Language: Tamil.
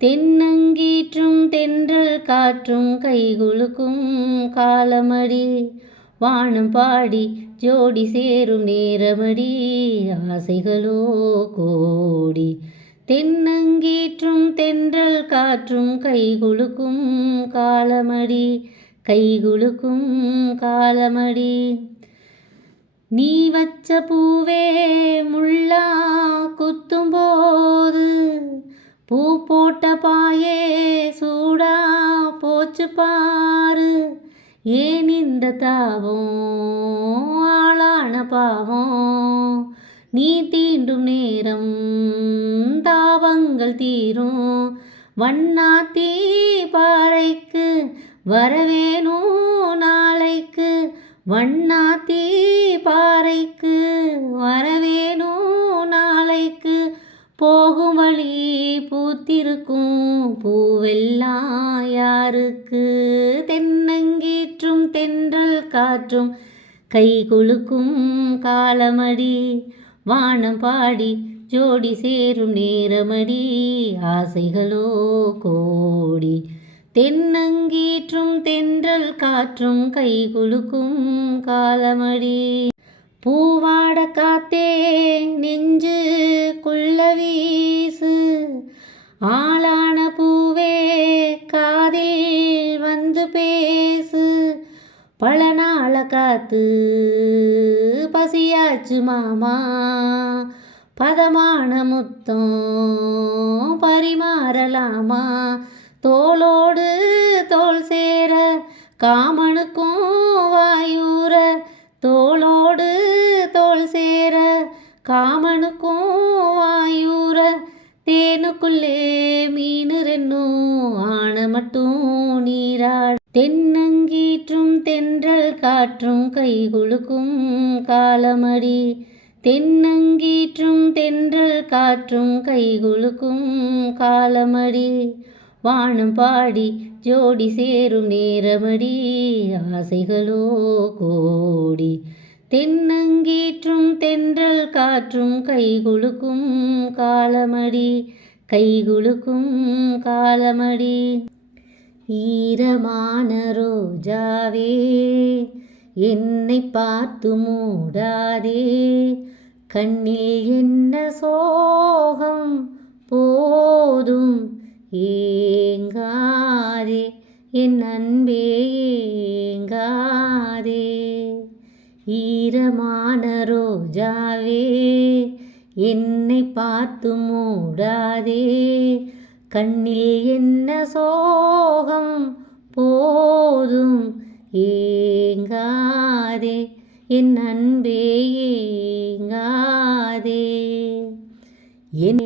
தென்னங்கீற்றும் தென்றல் காற்றும் கைகுலுக்கும் காலமடி. வானம் பாடி ஜோடி சேரும் நேரமடி. ஆசைகளோ கோடி. தென்னங்கீற்றும் தென்றல் காற்றும் கைகுலுக்கும் காலமடி. கைகுலுக்கும் காலமடி. நீ வச்ச பூவே முள்ளா குத்தும்போது, பூ போட்ட பாயே சூடா போச்சு பாரு. ஏன் இந்த தாவம் ஆளான பாவம், நீ தீண்டும் நேரம் தாபங்கள் தீரும். வண்ணாத்தி பாறைக்கு வரவேணும் நாளைக்கு. வண்ணாத்தி பாறைக்கு வரவேணும் நாளைக்கு. போகும் வழி பூத்திருக்கும் பூவெல்லாம் யாருக்கு. தென்னங்கீற்றும் தென்றல் காற்றும் கைகுலுக்கும் காலமடி. வானம் பாடி ஜோடி சேரும் நேரமடி. ஆசைகளோ கோடி. தென்னங்கீற்றும் தென்றல் காற்றும் கைகுலுக்கும் காலமடி. பூவாட காத்தே நெஞ்சுக்குள்ள வீசு. ஆளான பூவே காதில் வந்து பேசு. பல நாள காத்து பசியாச்சு மாமா. பதமான முத்தம் பரிமாறலாமா. தோளோடு தோள் சேர காமனுக்கும் வாயூர. தோளோடு தோள் சேர காமனுக்கும் வாயூர. தேனுக்குள்ளே மீனு ரெண்டும் ஆன மட்டும் நீராட. தென்னங்கீற்றும் தென்றல் காற்றும் கைகுலுக்கும் காலமடி. தென்னங்கீற்றும் தென்றல் காற்றும் கைகுலுக்கும் காலமடி. வானம் பாடி ஜோடி சேரும் நேரமடி. ஆசைகளோ கோடி. தென்னங்கீற்றும் தென்றல் காற்றும் கைகுலுக்கும் காலமடி. கைகுலுக்கும் காலமடி. ஈரமான ரோஜாவே என்னை பார்த்து மூடாதே. கண்ணில் என்ன சோகம் போதும் ஏங்காதே. என் அன்பே ஏங்காதே. ஈரமான ரோஜாவே என்னை பார்த்து மூடாதே. கண்ணில் என்ன சோகம் போதும் ஏங்காதே. என் அன்பே ஏங்காதே. என்